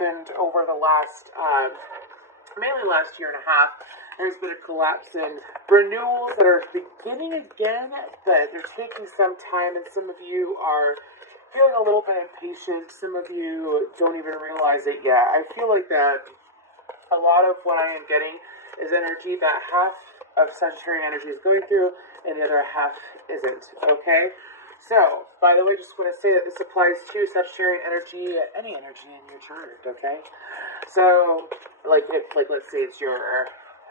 happened over the last, mainly last year and a half. There's been a collapse in renewals that are beginning again, but they're taking some time, and some of you are feeling a little bit impatient. Some of you don't even realize it yet. I feel like that a lot of what I am getting is energy that half of Sagittarian energy is going through, and the other half isn't, okay? So, by the way, just want to say that this applies to Sagittarian energy, any energy in your chart, okay? So, like, if, let's say it's your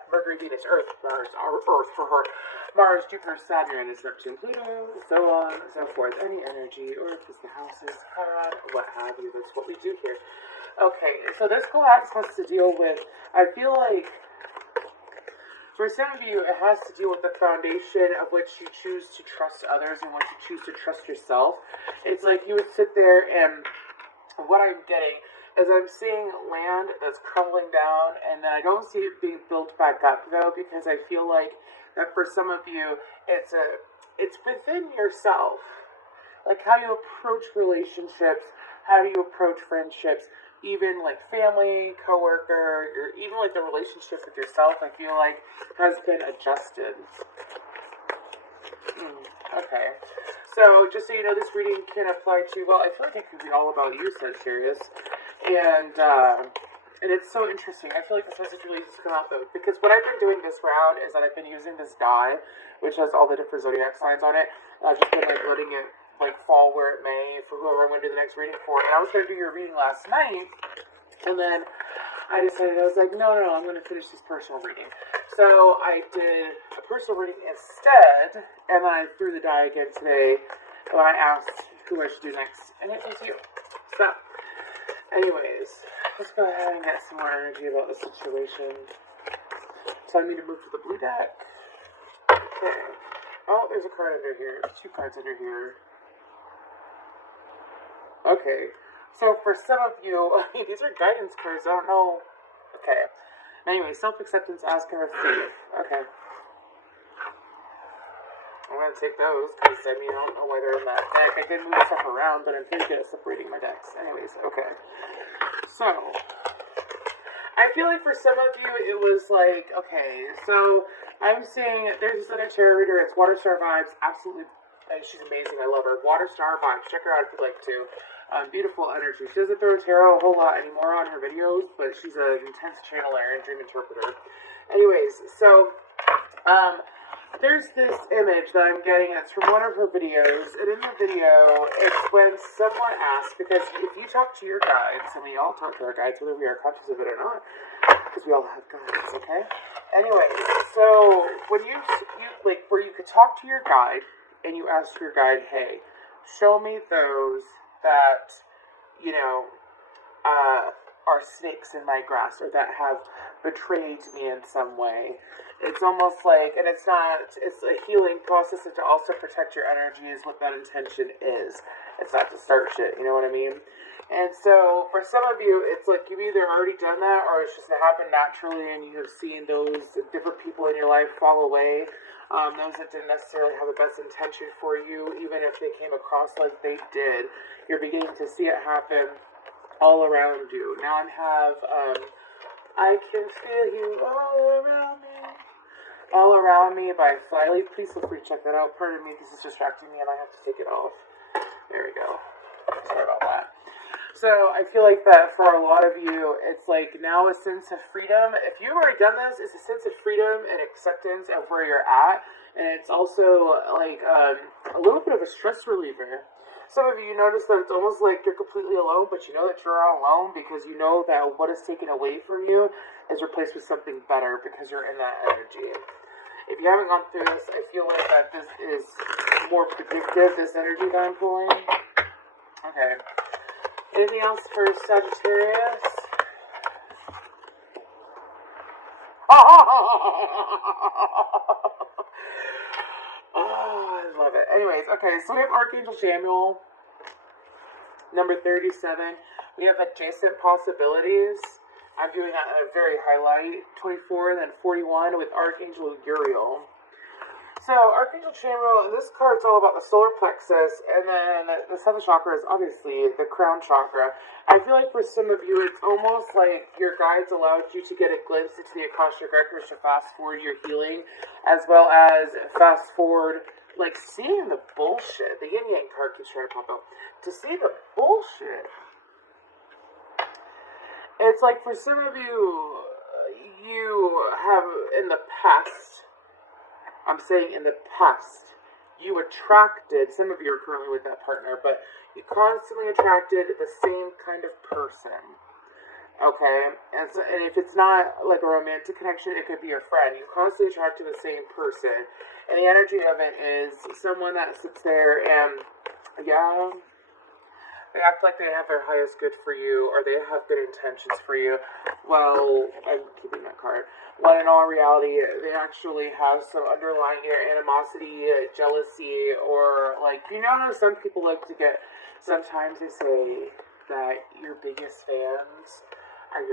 Mercury, Venus, Earth, Mars, or Earth for her, Mars, Jupiter, Saturn, Uranus, Neptune, Pluto, so on and so forth, any energy, or if it's the houses, Chiron, what have you, that's what we do here. Okay, so this collapse has to deal with, I feel like, for some of you, it has to deal with the foundation of which you choose to trust others and which you choose to trust yourself. It's like you would sit there, and what I'm getting is I'm seeing land that's crumbling down, and then I don't see it being built back up, though, because I feel like that for some of you, it's within yourself. Like how you approach relationships, how do you approach friendships, even like family, coworker, or even like the relationship with yourself, I feel like has been adjusted. Okay. So just so you know, this reading can apply to, well, I feel like it could be all about you, Sagittarius. And it's so interesting. I feel like this message really needs to come out though, because what I've been doing this round is that I've been using this die, which has all the different zodiac signs on it. I've just been like letting it like fall where it may for whoever I'm going to do the next reading for. And I was going to do your reading last night, and then I decided, I was like, no, I'm going to finish this personal reading. So I did a personal reading instead, and then I threw the die again today when I asked who I should do next, and it was you. So, anyways, let's go ahead and get some more energy about the situation. Telling me to move to the blue deck. Okay. Oh, there's a card under here. There's 2 cards under here. Okay, so for some of you, I mean, these are guidance cards, I don't know. Okay, anyway, self-acceptance, ask and receive. Okay. I'm going to take those, because, I mean, I don't know why they're in that deck. I did move stuff around, but I'm pretty good at separating my decks. Anyways, okay. So, I feel like for some of you, it was like, okay, so I'm seeing, there's this other tarot reader, it's Water Star Vibes, absolutely. And she's amazing. I love her. Water Star Vibes. Check her out if you'd like to. Beautiful energy. She doesn't throw tarot a whole lot anymore on her videos, but she's an intense channeler and dream interpreter. Anyways, so there's this image that I'm getting. It's from one of her videos, and in the video, it's when someone asks, because if you talk to your guides, and we all talk to our guides, whether we are conscious of it or not, because we all have guides, okay? Anyways, so when you like, where you could talk to your guide, and you ask your guide, hey, show me those that, you know, are snakes in my grass, or that have betrayed me in some way. It's almost like, and it's not, it's a healing process, and to also protect your energy is what that intention is. It's not to start shit, you know what I mean? And so, for some of you, it's like you've either already done that, or it's just happened naturally, and you have seen those different people in your life fall away. Those that didn't necessarily have the best intention for you, even if they came across like they did, you're beginning to see it happen all around you. Now I have, I Can Feel You All Around Me. All Around Me by Flyleaf. Please feel free to check that out. Pardon me, this is distracting me and I have to take it off. There we go. Sorry about that. So I feel like that for a lot of you, it's like now a sense of freedom. If you've already done this, it's a sense of freedom and acceptance of where you're at. And it's also like a little bit of a stress reliever. Some of you notice that it's almost like you're completely alone, but you know that you're not alone because you know that what is taken away from you is replaced with something better because you're in that energy. If you haven't gone through this, I feel like that this is more predictive, this energy that I'm pulling. Okay. Anything else for Sagittarius? Oh, I love it. Anyways, okay, so we have Archangel Samuel, number 37. We have Adjacent Possibilities. I'm doing that at a very high light. 24, and then 41 with Archangel Uriel. So, Archangel Chamuel, this card's all about the solar plexus, and then the seventh chakra is obviously the crown chakra. I feel like for some of you, it's almost like your guides allowed you to get a glimpse into the Akashic records to fast forward your healing, as well as fast forward, like, seeing the bullshit. The yin yang card keeps trying to pop out. To see the bullshit. It's like for some of you, you have in the past, I'm saying in the past, you attracted, some of you are currently with that partner, but you constantly attracted the same kind of person. Okay? And if it's not like a romantic connection, it could be a friend. You constantly attract to the same person. And the energy of it is someone that sits there and, yeah, they act like they have their highest good for you, or they have good intentions for you. Well, I'm keeping that card. When in all reality, they actually have some underlying animosity, jealousy, or like, you know how some people like to get, sometimes they say that your biggest fans are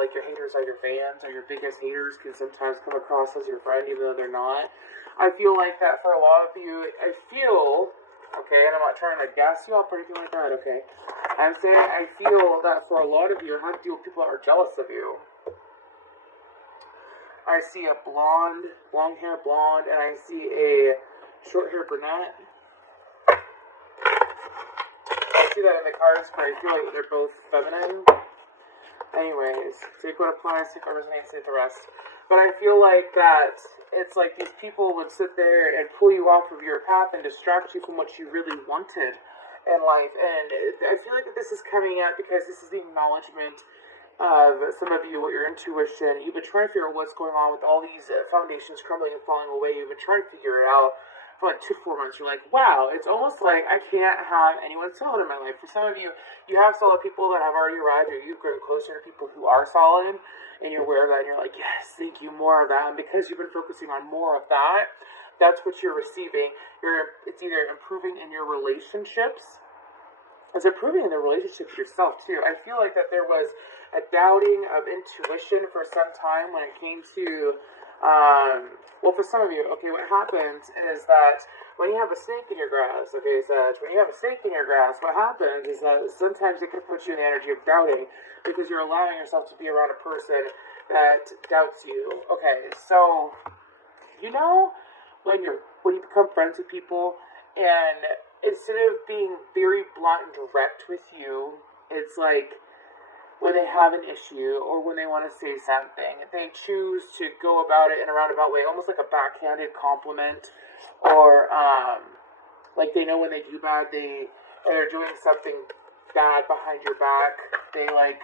like your haters are your fans, or your biggest haters can sometimes come across as your friend, even though they're not. I feel like that for a lot of you. I feel, okay, and I'm not trying to gas you up or anything like that, okay? I'm saying I feel that for a lot of you, I have to deal with people that are jealous of you. I see a blonde, long hair blonde, and I see a short hair brunette. I see that in the cards, but I feel like they're both feminine. Anyways, take what applies, take what resonates, take the rest. But I feel like that it's like these people would sit there and pull you off of your path and distract you from what you really wanted in life. And I feel like that this is coming out because this is the acknowledgement of some of you, what your intuition. You've been trying to figure out what's going on with all these foundations crumbling and falling away. You've been trying to figure it out for like 2 to 4 months. You're like, wow, it's almost like I can't have anyone solid in my life. For some of you, you have solid people that have already arrived, or you've grown closer to people who are solid, and you're aware of that, and you're like, yes, thank you, more of that. And because you've been focusing on more of that, that's what you're receiving. It's either improving in your relationships, it's improving in the relationship with yourself too. I feel like that there was a doubting of intuition for some time when it came to well, for some of you, okay, what happens is that when you have a snake in your grass, okay, Sag, when you have a snake in your grass, what happens is that sometimes it can put you in the energy of doubting because you're allowing yourself to be around a person that doubts you. Okay, so, you know, when you become friends with people, and instead of being very blunt and direct with you, it's like, when they have an issue or when they want to say something, they choose to go about it in a roundabout way, almost like a backhanded compliment, or like they know when they do bad, they're doing something bad behind your back. They like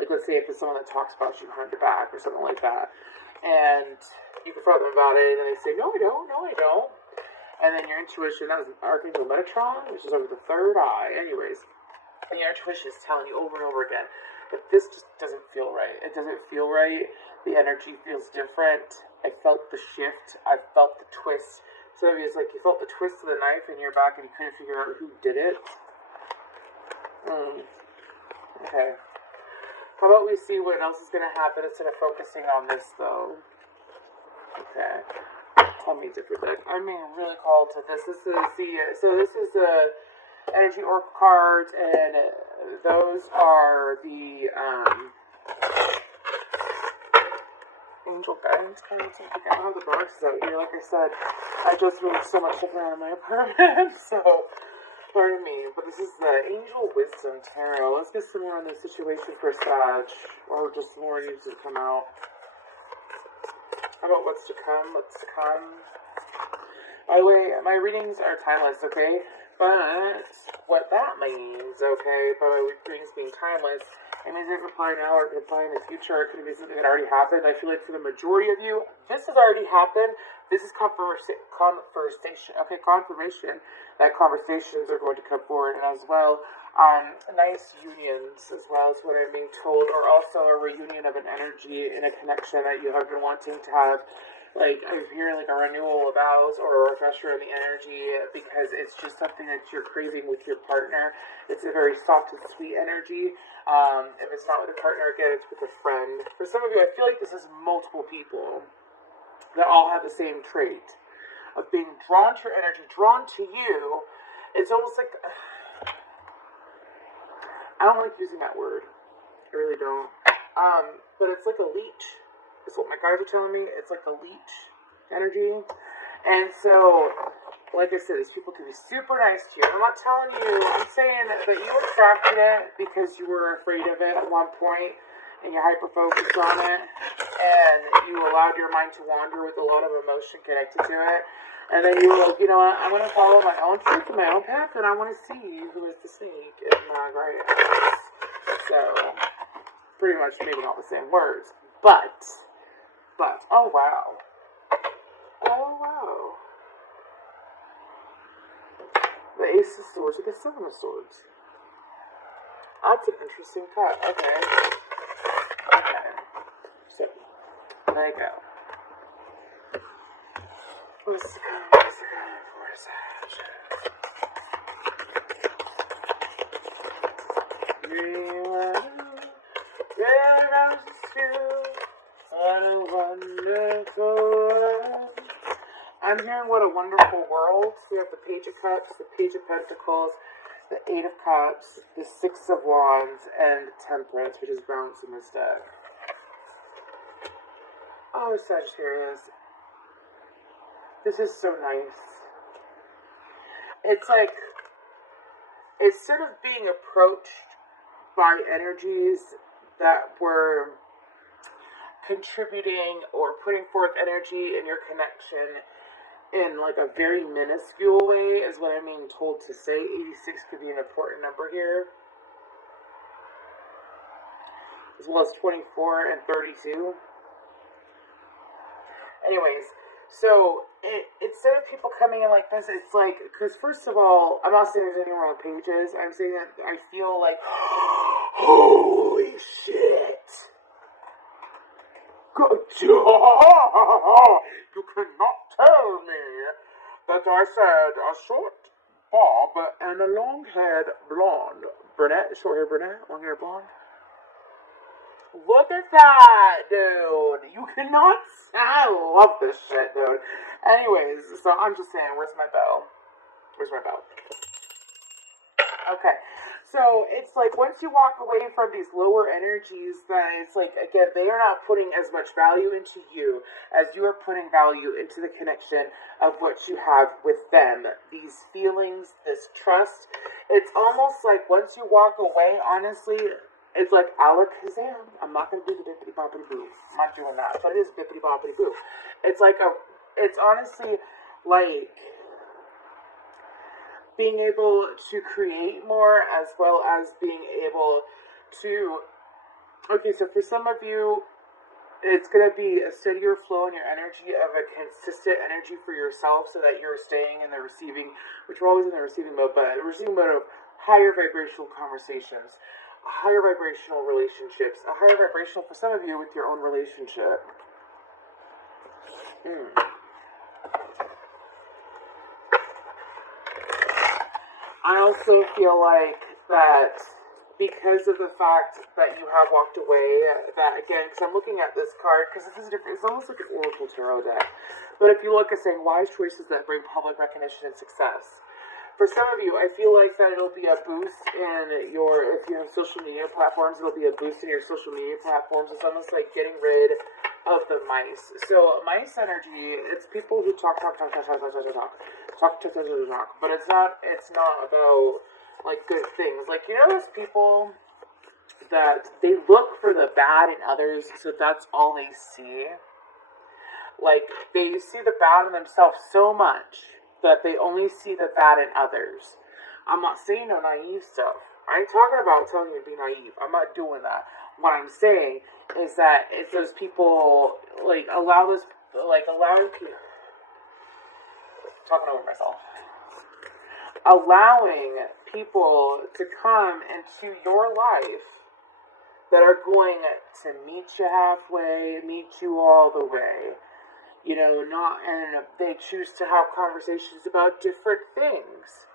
let's say if it's someone that talks about you behind your back or something like that, and you confront them about it, and they say, no, I don't. And then your intuition, that was Archangel Metatron, which is over the third eye. Anyways, and your intuition is telling you over and over again, but this just doesn't feel right. It doesn't feel right. The energy feels different. I felt the shift. I felt the twist. So it's like you felt the twist of the knife in your back and you couldn't figure out who did it. Okay. How about we see what else is going to happen instead of focusing on this, though? Okay. Tell me different deck. I'm being really called to this. This is the energy oracle cards, and those are the angel guidance cards. I think I have the boxes out here. Like I said, I just moved so much stuff around in my apartment, so pardon me. But this is the Angel Wisdom Tarot. Let's get some more on this situation for Sag, or just some more needs to come out. How about what's to come? What's to come? By the way, my readings are timeless, okay? But what that means, okay, by my readings being timeless, it means it can apply now or it can apply in the future, or it could be something that already happened. I feel like for the majority of you, this has already happened. This is confirmation that conversations are going to come forward, and as well, nice unions as well is what I'm being told, or also a reunion of an energy and a connection that you have been wanting to have. Like, I'm hearing like a renewal of vows or a refresher of the energy, because it's just something that you're craving with your partner. It's a very soft and sweet energy. If it's not with a partner, again, it's with a friend. For some of you, I feel like this is multiple people that all have the same trait. of being drawn to your energy, drawn to you. It's almost like, I don't like using that word. I really don't. But it's like a leech. Is what my guys are telling me. It's like a leech energy. And so, like I said, these people can be super nice to you. I'm not telling you, I'm saying that you attracted it because you were afraid of it at one point and you hyper-focused on it and you allowed your mind to wander with a lot of emotion connected to it. And then you were like, you know what, I'm going to follow my own truth and my own path and I want to see who is the snake in my grass. So, pretty much maybe not the same words. But, oh wow. Oh wow. The Ace of Swords with the Seven of Swords. That's an interesting cut. Okay. So, there you go. What's the card for Sag? I'm hearing what a wonderful world. We have the Page of Cups, the Page of Pentacles, the Eight of Cups, the Six of Wands, and Temperance, which is balanced in this deck. Oh, Sagittarius. This is so nice. It's like, it's sort of being approached by energies that were contributing or putting forth energy in your connection in like a very minuscule way is what I'm being told to say. 86 could be an important number here, as well as 24 and 32. Anyways, so instead of people coming in like this, it's like, because first of all, I'm not saying there's anything wrong with pages. I'm saying that I feel like, holy shit. You cannot tell me that I said a short bob and a long-haired blonde. Brunette, short-haired brunette, long-haired blonde. Look at that, dude. You cannot. I love this shit, dude. Anyways, so I'm just saying, where's my bell? Where's my bell? Okay. So it's like once you walk away from these lower energies, that it's like, again, they are not putting as much value into you as you are putting value into the connection of what you have with them. These feelings, this trust. It's almost like once you walk away, honestly, it's like alakazam. I'm not going to do the bippity boppity boo. I'm not doing that. But it is bippity boppity boo. It's like it's honestly like being able to create more as well as being able to, okay, so for some of you, it's going to be a steadier flow in your energy of a consistent energy for yourself so that you're staying in the receiving, which we're always in the receiving mode, but the receiving mode of higher vibrational conversations, higher vibrational relationships, a higher vibrational for some of you with your own relationship. I also feel like that because of the fact that you have walked away, that again, because I'm looking at this card, because this is different, it's almost like an Oracle Tarot deck. But if you look at saying wise choices that bring public recognition and success, for some of you, I feel like that it'll be a boost in your, if you have social media platforms, it'll be a boost in your social media platforms. It's almost like getting rid of the mice. So mice energy, it's people who talk, but it's not about like good things. Like, you know, those people that they look for the bad in others, so that's all they see. Like, they see the bad in themselves so much that they only see the bad in others. I'm not saying no naive stuff. I ain't talking about telling you to be naive. I'm not doing that. What I'm saying is that it's those people, like, allowing people, talking over myself, allowing people to come into your life that are going to meet you halfway, meet you all the way. You know, and they choose to have conversations about different things.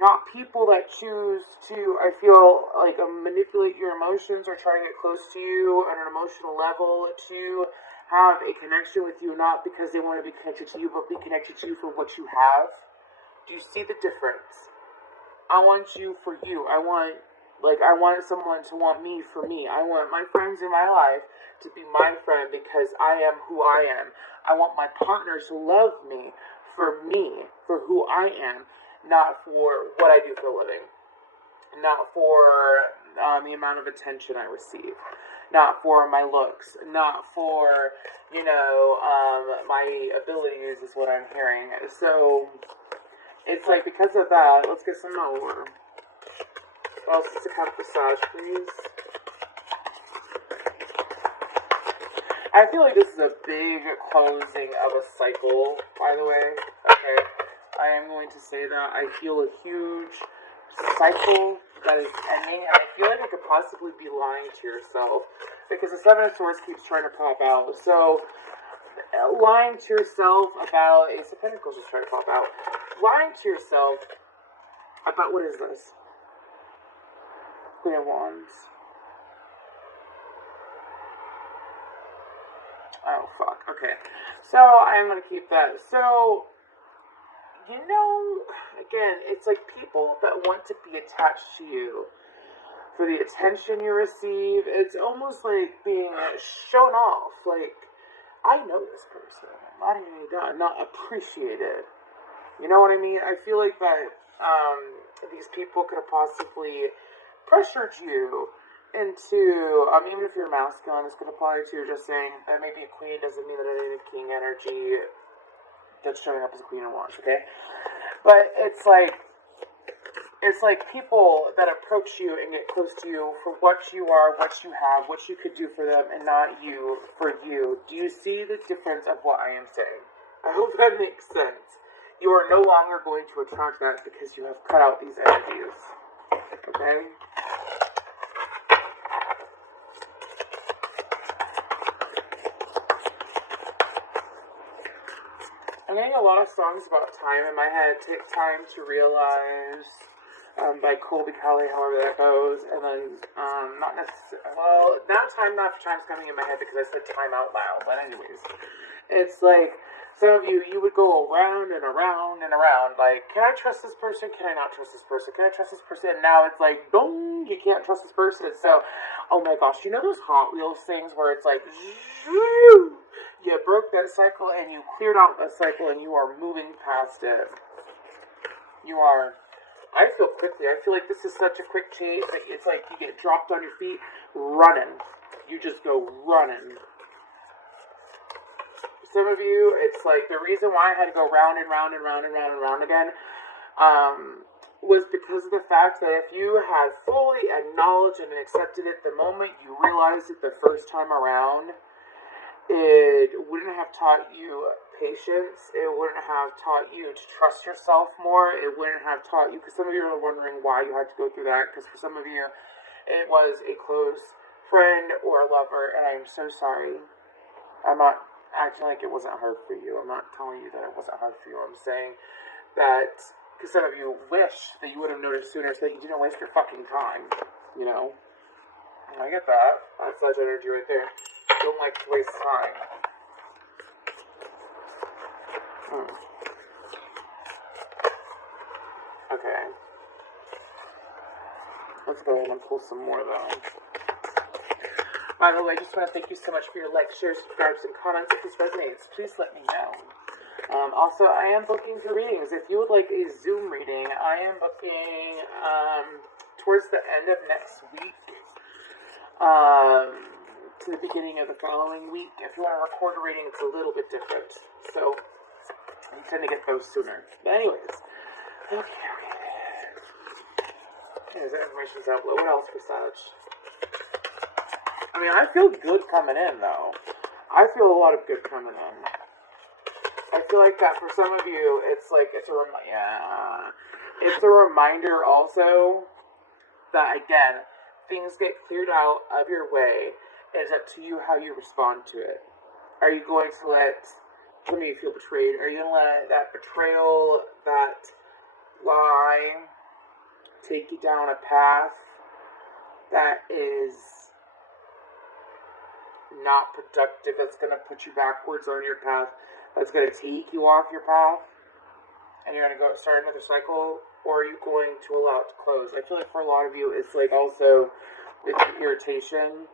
Not people that choose to, I feel like, manipulate your emotions or try to get close to you on an emotional level to have a connection with you, not because they want to be connected to you, but be connected to you for what you have. Do you see the difference? I want you for you. I want someone to want me for me. I want my friends in my life to be my friend because I am who I am. I want my partner to love me, for who I am, not for what I do for a living. Not for the amount of attention I receive. Not for my looks. Not for, my abilities is what I'm hearing. So, it's like, because of that, let's get some more. What else is a cup of Sag, please? I feel like this is a big closing of a cycle, by the way. Okay, I am going to say that. I feel a huge cycle that is ending, and I feel like it could possibly be lying to yourself, because the Seven of Swords keeps trying to pop out. So, lying to yourself about Ace of Pentacles is trying to pop out. Lying to yourself about, what is this? Queen of Wands. Oh, fuck. Okay. So, I'm going to keep that. So, again, it's like people that want to be attached to you for the attention you receive. It's almost like being shown off. Like, I know this person. Not appreciated. You know what I mean? I feel like that these people could have possibly pressured you into, even if you're masculine, this could apply to you just saying that maybe a queen doesn't mean that I need a king energy that's showing up as a Queen of Wands, okay? But it's like people that approach you and get close to you for what you are, what you have, what you could do for them, and not you for you. Do you see the difference of what I am saying? I hope that makes sense. You are no longer going to attract that because you have cut out these energies, okay? I'm getting a lot of songs about time in my head. Take Time to Realize, by Colby Kelly, however that goes. And then, not necessarily, well, now Time After Time's coming in my head because I said time out loud. But anyways, it's like, some of you would go around and around and around. Like, can I trust this person? Can I not trust this person? Can I trust this person? And now it's like, boom, you can't trust this person. So, oh my gosh, you know those Hot Wheels things where it's like, you broke that cycle and you cleared out that cycle and you are moving past it. You are. I feel quickly. I feel like this is such a quick chase. Like, it's like you get dropped on your feet, running. You just go running. Some of you, it's like the reason why I had to go round and round and round and round and round again was because of the fact that if you had fully acknowledged and accepted it the moment you realized it the first time around, it wouldn't have taught you patience. It wouldn't have taught you to trust yourself more. It wouldn't have taught you, because some of you are wondering why you had to go through that, because for some of you, it was a close friend or a lover, and I'm so sorry. I'm not acting like it wasn't hard for you. I'm not telling you that it wasn't hard for you. I'm saying that, because some of you wish that you would have noticed sooner so that you didn't waste your fucking time, I get that. That's such energy right there. Don't like to waste time. Okay. Let's go ahead and pull some more, though. By the way, I just want to thank you so much for your likes, shares, subscribes, and comments. If this resonates, please let me know. Also, I am booking for readings. If you would like a Zoom reading, I am booking towards the end of next week. To the beginning of the following week. If you want to record a reading, it's a little bit different. So, you tend to get those sooner. But anyways. Okay. There's the information's out below. What else for Sag? I feel good coming in, though. I feel a lot of good coming in. I feel like that for some of you, it's like, it's a reminder also that, again, things get cleared out of your way. It's up to you how you respond to it. Are you going to let some of you feel betrayed? Are you going to let that betrayal, that lie, take you down a path that is not productive, that's going to put you backwards on your path, that's going to take you off your path, and you're going to go start another cycle, or are you going to allow it to close? I feel like for a lot of you, it's like also with irritation.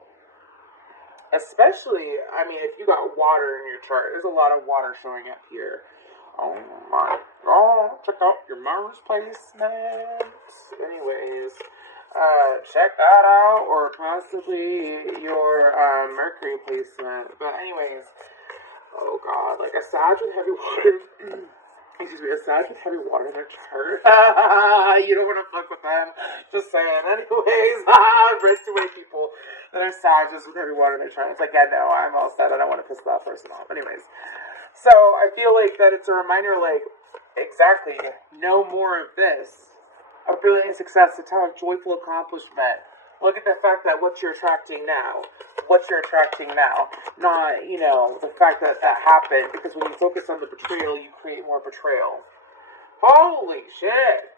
Especially, I mean, if you got water in your chart, there's a lot of water showing up here. Oh my god, check out your Mars placements. Anyways, check that out, or possibly your Mercury placement. But anyways, oh god, like a Sag with heavy water. Excuse me, a Sag with heavy water in their chart. You don't want to fuck with them. Just saying. Anyways, rest away people that are Sagittarius with heavy water in their chart. It's like, yeah, no, I'm all set. I don't want to piss that person off. Anyways, so I feel like that it's a reminder, like, exactly, no more of this. A brilliant success, a time of joyful accomplishment. Look at the fact that what you're attracting now. What you're attracting now. Not, you know, the fact that that happened. Because when you focus on the betrayal, you create more betrayal. Holy shit.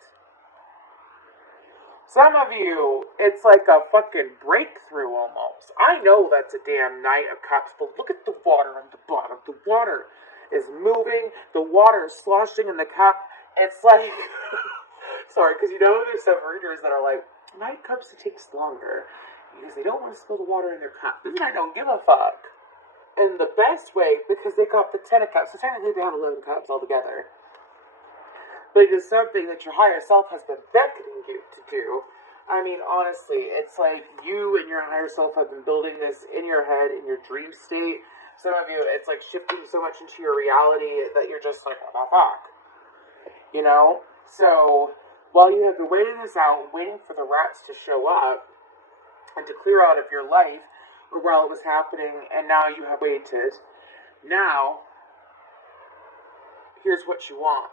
Some of you, it's like a fucking breakthrough almost. I know that's a damn Knight of Cups, but look at the water on the bottom. The water is moving. The water is sloshing in the cup. It's like... Sorry, because you know there's some readers that are like, Knight of Cups, it takes longer. Because they don't want to spill the water in their cup. This I don't give a fuck. In the best way, because they got the 10 of Cups. So technically they have 11 cups altogether. But it is something that your higher self has been beckoning you to do. I mean, honestly, it's like you and your higher self have been building this in your head, in your dream state. Some of you, it's like shifting so much into your reality that you're just like, what the fuck? You know? So, while you have been waiting this out, waiting for the rats to show up, and to clear out of your life, or while it was happening, and now you have waited, now, here's what you want.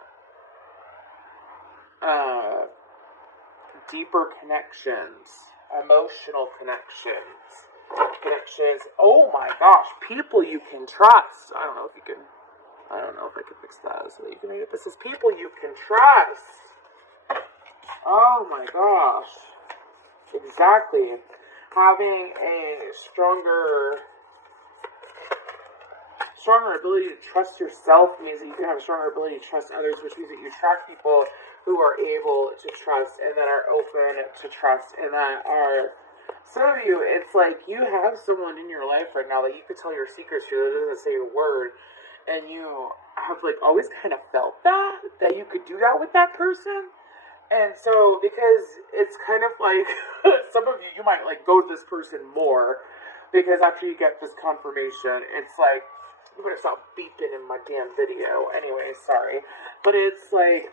Deeper connections, emotional connections, oh my gosh, people you can trust. I don't know if I can fix that so that you can read it. This is people you can trust. Oh my gosh. Exactly. Having a stronger ability to trust yourself means that you can have a stronger ability to trust others, which means that you attract people who are able to trust and that are open to trust and that are... Some of you, it's like you have someone in your life right now that you could tell your secrets to that doesn't say a word, and you have like always kind of felt that you could do that with that person. And so, because it's kind of like, some of you might like go to this person more, because after you get this confirmation, it's like, you better stop beeping in my damn video. Anyway, sorry. But it's like,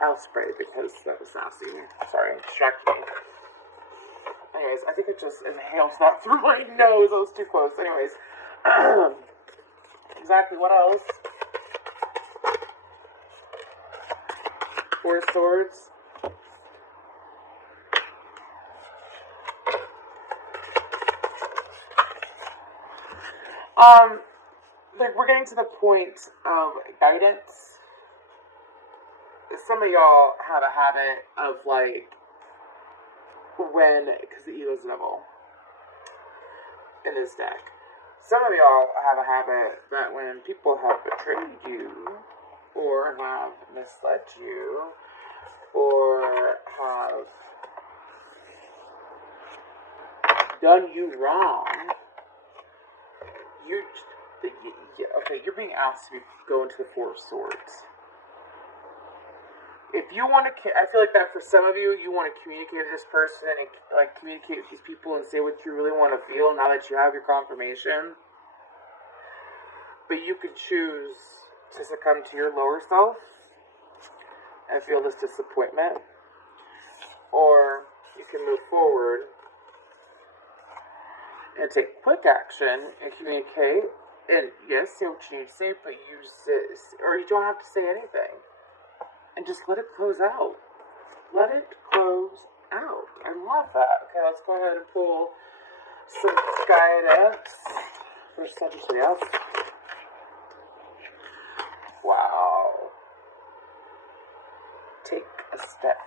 I'll spray because that was sassy. Sorry, distracted me. Anyways, I think it just inhaled that through my nose. That was too close. Anyways. Exactly, what else? Four of Swords. Like we're getting to the point of guidance. Some of y'all have a habit of like because the ego's the devil in this deck. Some of y'all have a habit that when people have betrayed you, or have misled you, or have done you wrong, you're being asked to go into the Four of Swords. If you want to, I feel like that for some of you, you want to communicate with this person and like communicate with these people and say what you really want to feel now that you have your confirmation. But you could choose to succumb to your lower self and feel this disappointment, or you can move forward and take quick action and communicate. And yes, say what you need to say, but use this, or you don't have to say anything. And just let it close out. Let it close out. I love that. Okay, let's go ahead and pull some guidance for Sagittarius. Wow. Take a step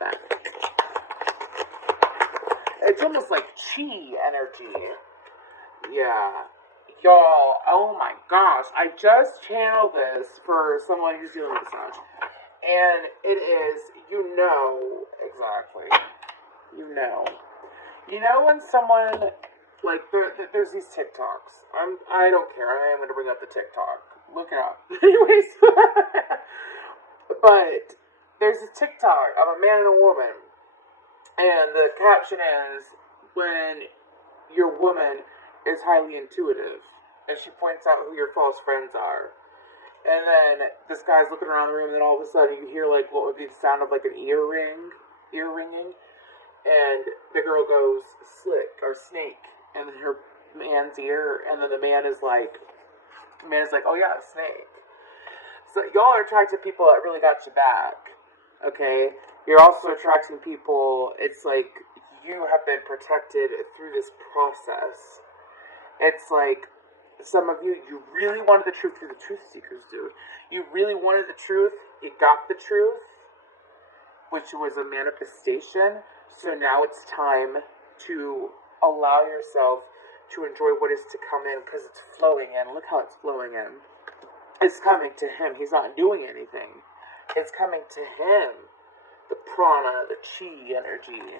back. It's almost like chi energy. Yeah. Y'all, oh my gosh. I just channeled this for someone who's dealing with massage. And it is, exactly. You know when someone, like, there's these TikToks. I don't care. I am going to bring up the TikTok. Look it up. Anyways. But there's a TikTok of a man and a woman. And the caption is, when your woman is highly intuitive. And she points out who your false friends are. And then this guy's looking around the room, and then all of a sudden you hear, like, what would be the sound of, like, an ear ringing. And the girl goes, slick, or snake. And then her man's ear, and then the man is like, oh yeah, snake. So y'all are attracting people that really got your back. Okay? You're also attracting people, it's like, you have been protected through this process. It's like, some of you really wanted the truth through the truth seekers, dude. You really wanted the truth. You got the truth, which was a manifestation. So now it's time to allow yourself to enjoy what is to come in, because it's flowing in. Look how it's flowing in. It's coming to him. He's not doing anything. It's coming to him. The prana, the chi energy.